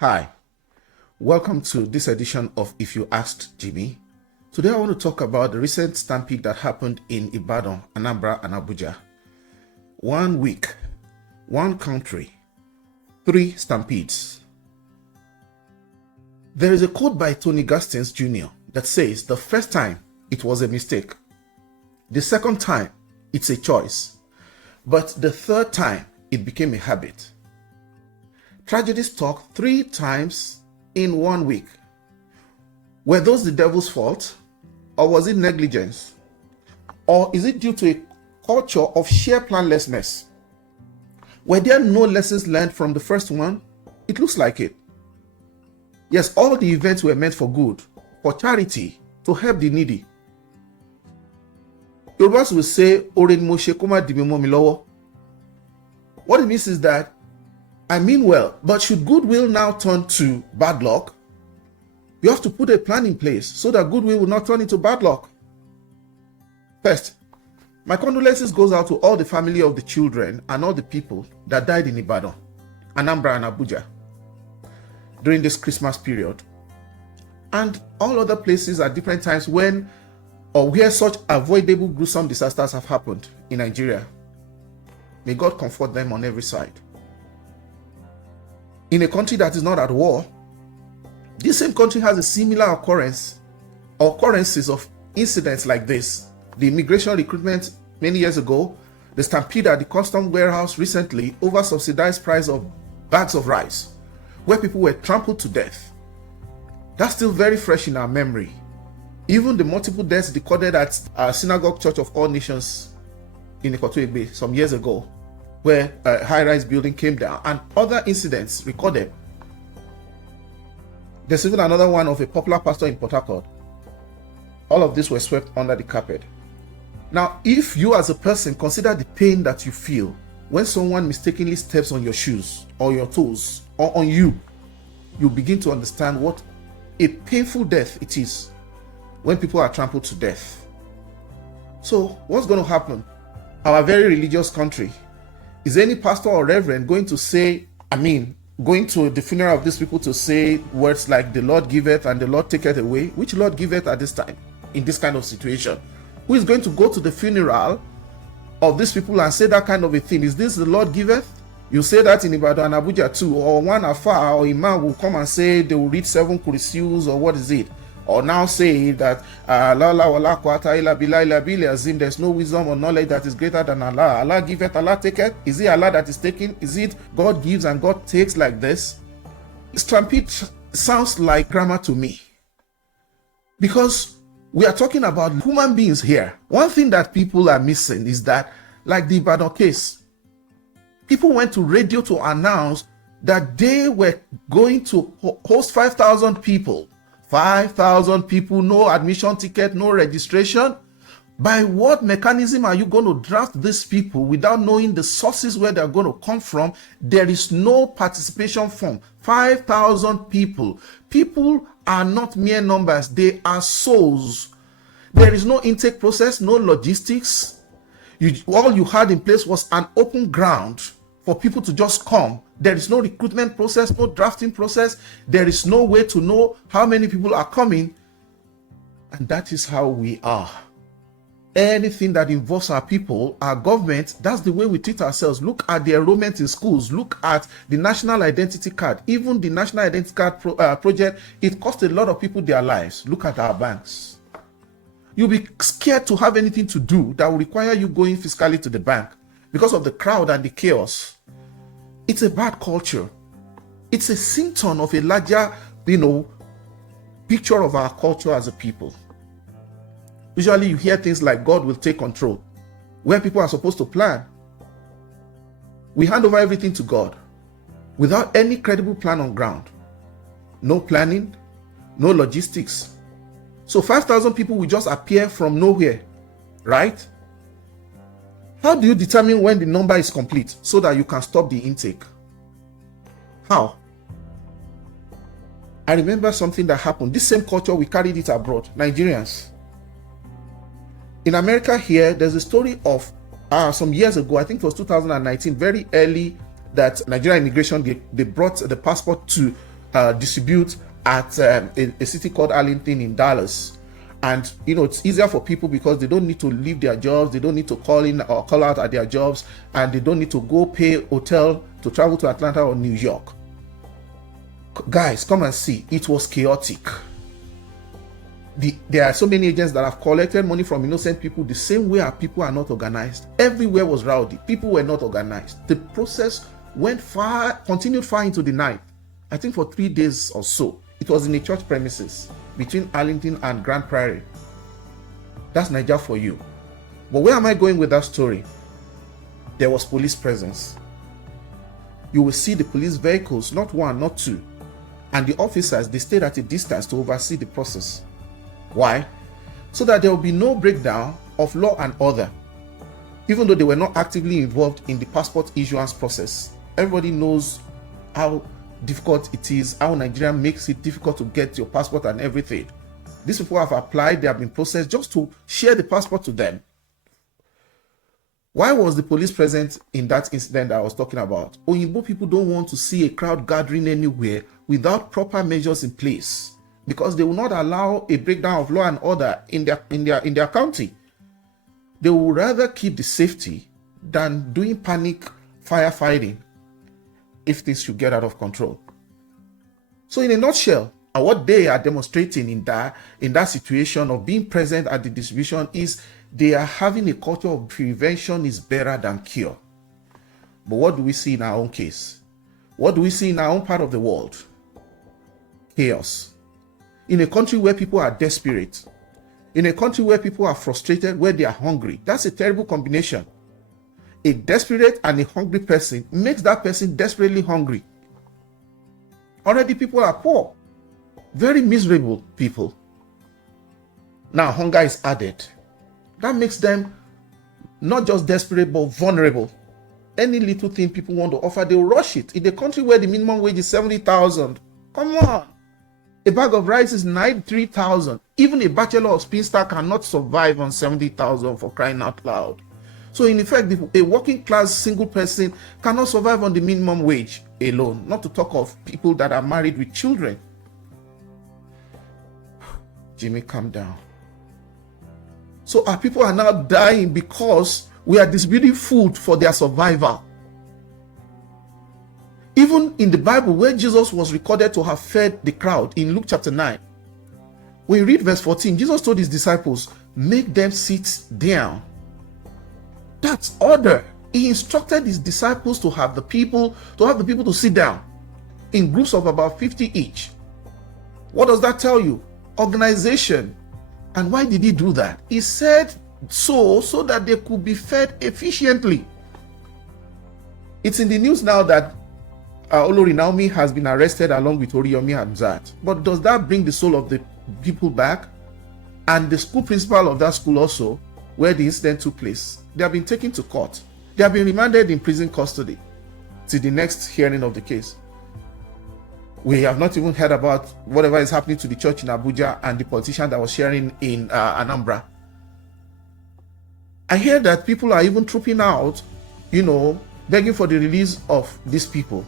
Hi, welcome to this edition of If You Asked Jimmy. Today I want to talk about the recent stampede that happened in Ibadan, Anambra and Abuja. 1 week, one country, 3 stampedes. There is a quote by Tony Gastins Jr. that says the first time it was a mistake, the second time it's a choice, but the third time it became a habit. Tragedy struck 3 times in 1 week. Were those the devil's fault? Or was it negligence? Or is it due to a culture of sheer planlessness? Were there no lessons learned from the first one? It looks like it. Yes, all the events were meant for good, for charity, to help the needy. Yorubas will say, "Oren Moshe Kuma Dimimo Milowo." What it means is that I mean well, but should goodwill now turn to bad luck? You have to put a plan in place so that goodwill will not turn into bad luck. First, my condolences goes out to all the family of the children and all the people that died in Ibadan, Anambra and Abuja during this Christmas period, and all other places at different times when or where such avoidable gruesome disasters have happened in Nigeria. May God comfort them on every side. In a country that is not at war, this same country has a similar occurrence or occurrences of incidents like this. The immigration recruitment many years ago, the stampede at the custom warehouse recently over subsidized price of bags of rice, where people were trampled to death. That's still very fresh in our memory. Even the multiple deaths recorded at our Synagogue Church of All Nations in Ikoto some years ago, where a high-rise building came down, and other incidents recorded. There's even another one of a popular pastor in Port Harcourt. All of this were swept under the carpet. Now, if you as a person consider the pain that you feel when someone mistakenly steps on your shoes or your toes or on you, you begin to understand what a painful death it is when people are trampled to death. So, what's going to happen? Our very religious country, is any pastor or reverend going to say, going to the funeral of these people to say words like the Lord giveth and the Lord taketh away? Which Lord giveth at this time, in this kind of situation? Who is going to go to the funeral of these people and say that kind of a thing? Is this the Lord giveth? You say that in Ibadan and Abuja too, or one afar or imam will come and say they will read 7 kurisius, or what is it? Or now say that there's no wisdom or knowledge that is greater than Allah. Allah giveth, Allah taketh. Is it Allah that is taking? Is it God gives and God takes like this? Stampede sounds like grammar to me, because we are talking about human beings here. One thing that people are missing is that, like the Ibadan case, people went to radio to announce that they were going to host 5,000 people. 5,000 people, no admission ticket, no registration. By what mechanism are you going to draft these people without knowing the sources where they're going to come from? There is no participation form. 5,000 people. People are not mere numbers, they are souls. There is no intake process, no logistics. All you had in place was an open ground for people to just come. There is no recruitment process, no drafting process. There is no way to know how many people are coming. And that is how we are. Anything that involves our people, our government, that's the way we treat ourselves. Look at the enrollment in schools. Look at the national identity card. Even the national identity card project, it cost a lot of people their lives. Look at our banks. You'll be scared to have anything to do that will require you going physically to the bank because of the crowd and the chaos. It's a bad culture. It's a symptom of a larger, picture of our culture as a people. Usually you hear things like God will take control, where people are supposed to plan. We hand over everything to God without any credible plan on ground. No planning, no logistics. So 5,000 people will just appear from nowhere, right? How do you determine when the number is complete so that you can stop the intake? How? I remember something that happened. This same culture, we carried it abroad. Nigerians. In America here, there's a story of some years ago, I think it was 2019, very early, that Nigerian immigration, they brought the passport to distribute at a city called Arlington in Dallas. And it's easier for people because they don't need to leave their jobs, they don't need to call in or call out at their jobs, and they don't need to go pay hotel to travel to Atlanta or New York. Guys, come and see. It was chaotic. There are so many agents that have collected money from innocent people the same way our people are not organized. Everywhere was rowdy. People were not organized. The process continued far into the night. I think for 3 days or so. It was in a church premises between Arlington and Grand Prairie. That's Naija for you. But where am I going with that story? There was police presence. You will see the police vehicles, not one, not two. And the officers, they stayed at a distance to oversee the process. Why? So that there will be no breakdown of law and order, even though they were not actively involved in the passport issuance process. Everybody knows how difficult it is, how Nigeria makes it difficult to get your passport and everything. These people have applied, they have been processed just to share the passport to them. Why was the police present in that incident that I was talking about? Oyinbo people don't want to see a crowd gathering anywhere without proper measures in place, because they will not allow a breakdown of law and order in their county. They will rather keep the safety than doing panic firefighting if things should get out of control. So in a nutshell, what they are demonstrating in that situation of being present at the distribution is they are having a culture of prevention is better than cure. But what do we see in our own case? What do we see in our own part of the world? Chaos. In a country where people are desperate, in a country where people are frustrated, where they are hungry. That's a terrible combination. A desperate and a hungry person makes that person desperately hungry. Already people are poor, very miserable people. Now hunger is added. That makes them not just desperate but vulnerable. Any little thing people want to offer, they will rush it. In a country where the minimum wage is 70,000, come on. A bag of rice is 93,000. Even a bachelor or spinster cannot survive on 70,000, for crying out loud. So in effect, a working class single person cannot survive on the minimum wage alone, not to talk of people that are married with children. Jimmy, calm down. So our people are now dying because we are distributing food for their survival. Even in the Bible, where Jesus was recorded to have fed the crowd in Luke chapter 9, when you read verse 14, Jesus told his disciples, make them sit down. That's order. He instructed his disciples to have the people to sit down in groups of about 50 each. What does that tell you? Organization. And why did he do that? He said so that they could be fed efficiently. It's in the news now that Olori Naomi has been arrested along with Oriyomihamzat. But does that bring the soul of the people back? And the school principal of that school also, where the incident took place, they have been taken to court. They have been remanded in prison custody till the next hearing of the case. We have not even heard about whatever is happening to the church in Abuja and the politician that was sharing in Anambra. I hear that people are even trooping out, begging for the release of these people.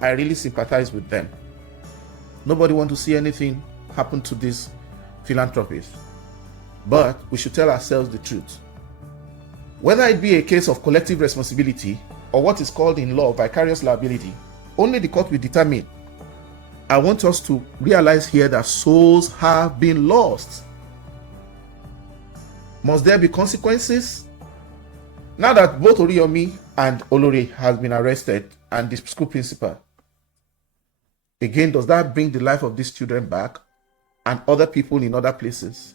I really sympathize with them. Nobody wants to see anything happen to these philanthropists. But we should tell ourselves the truth. Whether it be a case of collective responsibility or what is called in law vicarious liability, only the court will determine. I want us to realize here that souls have been lost. Must there be consequences? Now that both Oriyomi and Olori has been arrested and the school principal, again, does that bring the life of these children back and other people in other places?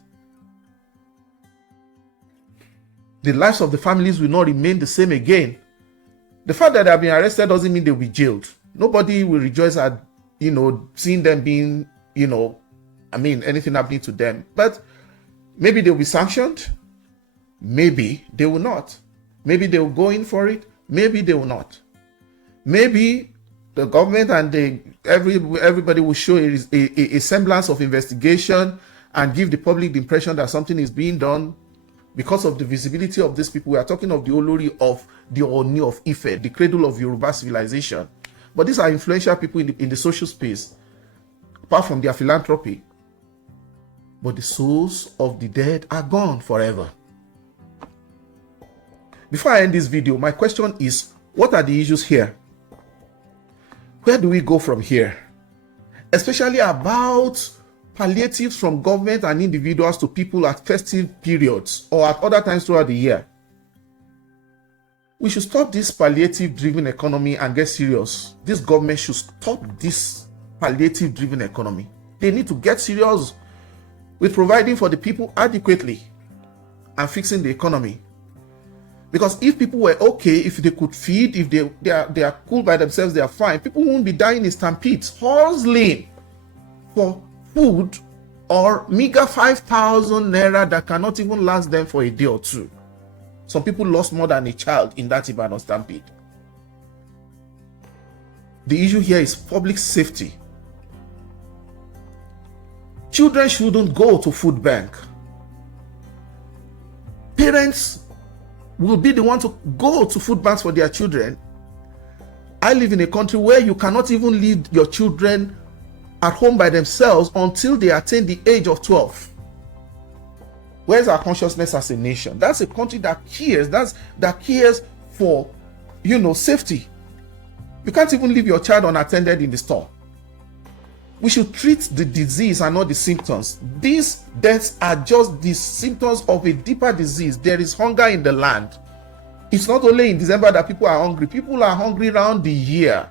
The lives of the families will not remain the same again. The fact that they have been arrested doesn't mean they will be jailed. Nobody will rejoice at, seeing them being, anything happening to them. But maybe they will be sanctioned. Maybe they will not. Maybe they will go in for it. Maybe they will not. Maybe the government and everybody will show a semblance of investigation and give the public the impression that something is being done. Because of the visibility of these people, we are talking of the Olori of the Oni of Ife, the cradle of Yoruba civilization. But these are influential people in the social space, apart from their philanthropy. But the souls of the dead are gone forever. Before I end this video, my question is, what are the issues here? Where do we go from here? Especially about palliatives from government and individuals to people at festive periods or at other times throughout the year. We should stop this palliative-driven economy and get serious. This government should stop this palliative-driven economy. They need to get serious with providing for the people adequately and fixing the economy. Because if people were okay, if they could feed, if they are cool by themselves, they are fine, people won't be dying in stampedes, hustling for food or meager 5,000 naira that cannot even last them for a day or two. Some people lost more than a child in that Ibadanstampede. The issue here is public safety. Children shouldn't go to food bank. Parents will be the one to go to food banks for their children. I live in a country where you cannot even leave your children at home by themselves until they attain the age of 12. Where's our consciousness as a nation? That's a country that cares. That cares for, safety. You can't even leave your child unattended in the store. We should treat the disease and not the symptoms. These deaths are just the symptoms of a deeper disease. There is hunger in the land. It's not only in December that people are hungry. People are hungry around the year.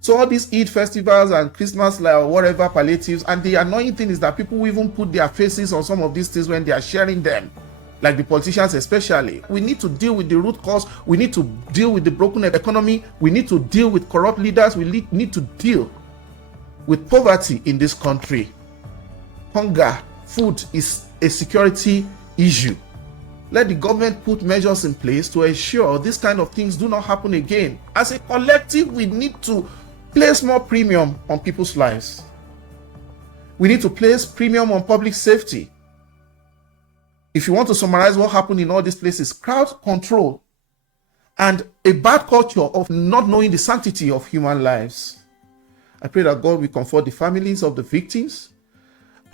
So all these Eid festivals and Christmas, like whatever palliatives, and the annoying thing is that people will even put their faces on some of these things when they are sharing them, like the politicians especially. We need to deal with the root cause. We need to deal with the broken economy. We need to deal with corrupt leaders. We need to deal with poverty in this country. Hunger, food is a security issue. Let the government put measures in place to ensure these kind of things do not happen again. As a collective, we need to place more premium on people's lives. We need to place premium on public safety. If you want to summarize what happened in all these places, crowd control and a bad culture of not knowing the sanctity of human lives. I pray that God will comfort the families of the victims,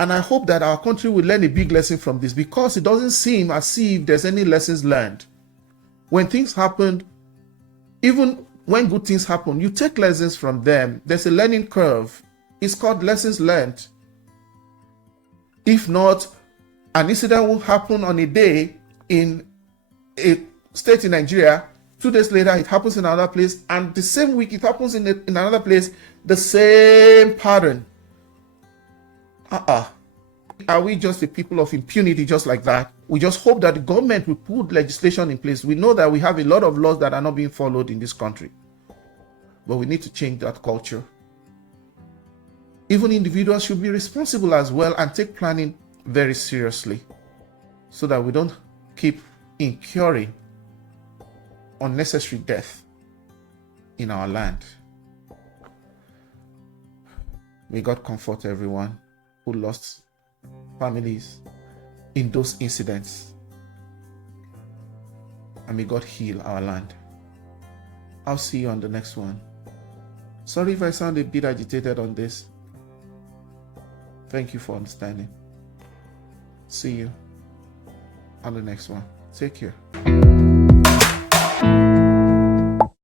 and I hope that our country will learn a big lesson from this, because it doesn't seem as if there's any lessons learned. When things happen, even when good things happen, you take lessons from them. There's a learning curve. It's called lessons learned. If not, an incident will happen on a day in a state in Nigeria. 2 days later, it happens in another place, and the same week it happens in another place. The same pattern. Are we just a people of impunity just like that? We just hope that the government will put legislation in place. We know that we have a lot of laws that are not being followed in this country, but we need to change that culture. Even individuals should be responsible as well and take planning very seriously, so that we don't keep incurring unnecessary death in our land. May God comfort everyone who lost families in those incidents, and may God heal our land. I'll see you on the next one. Sorry if I sound a bit agitated on this. Thank you for understanding. See you on the next one. Take care.